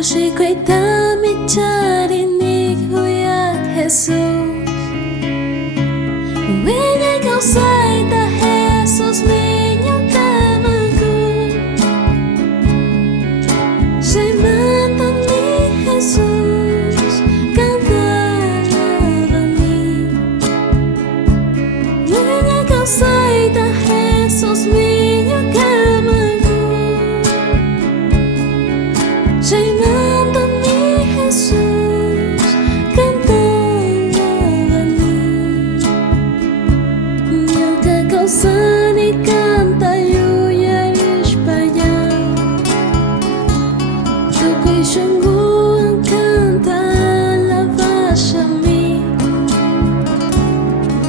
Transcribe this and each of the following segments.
Kushi kuitami cari nikuyat Jesus. Winay kau saita Jesus minyong kamagu. Siya'y mantan ni Jesus, kantaran ni. Winay kau saita Jesus minyong kamagu. Siya'y mantan ni Jesus, kantaran ni. Sani canta yuya España. Tukoy sungguh canta la vasha mi.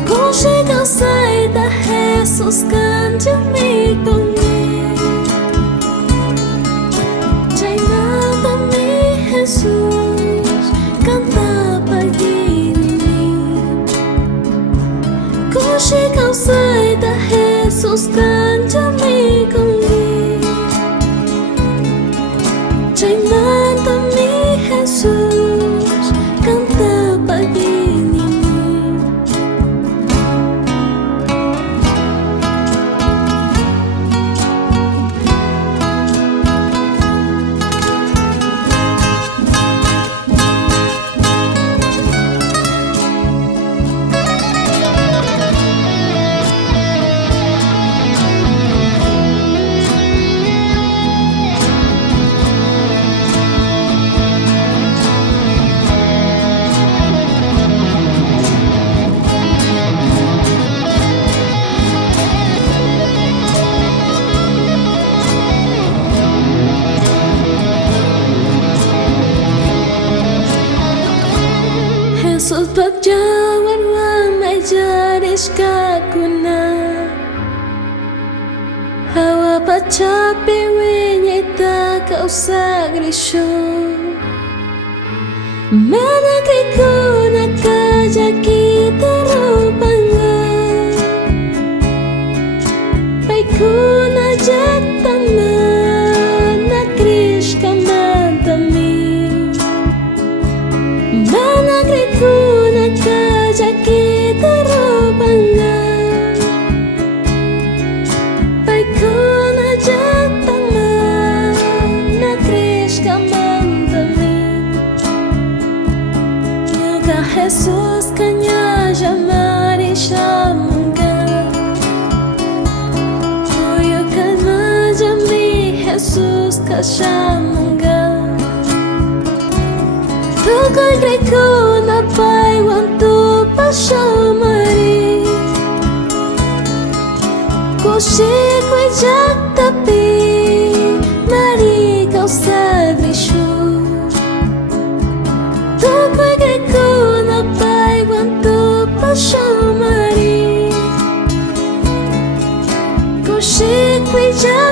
Kushi kau saita Jesus canta mi conmigo. Chay nada mi Jesus canta pagini mi. Kushi kau saita Jesus cántame conmigo. Chay manta mi Jesus canta pagini mi. Jesus pagjawan may jadis kakuna. Hawa pacapi winyita kau sagrisyo. Managri ko na kajaki tarupanga. Pai ko na jatama na krish kamantami. Managri ko na kajaki tarupanga. Pai ko na jatama na krish kamantami. Nyoka Jesus kanya jamari shamunga. Uyo kalma jami Jesus kashamunga. Tukoy greko na pai wanto pashamari. Kushi ko'y jak tapi mari kau sagrisyo. Tukoy greko na pai wanto pashamari. Kushi ko'y jak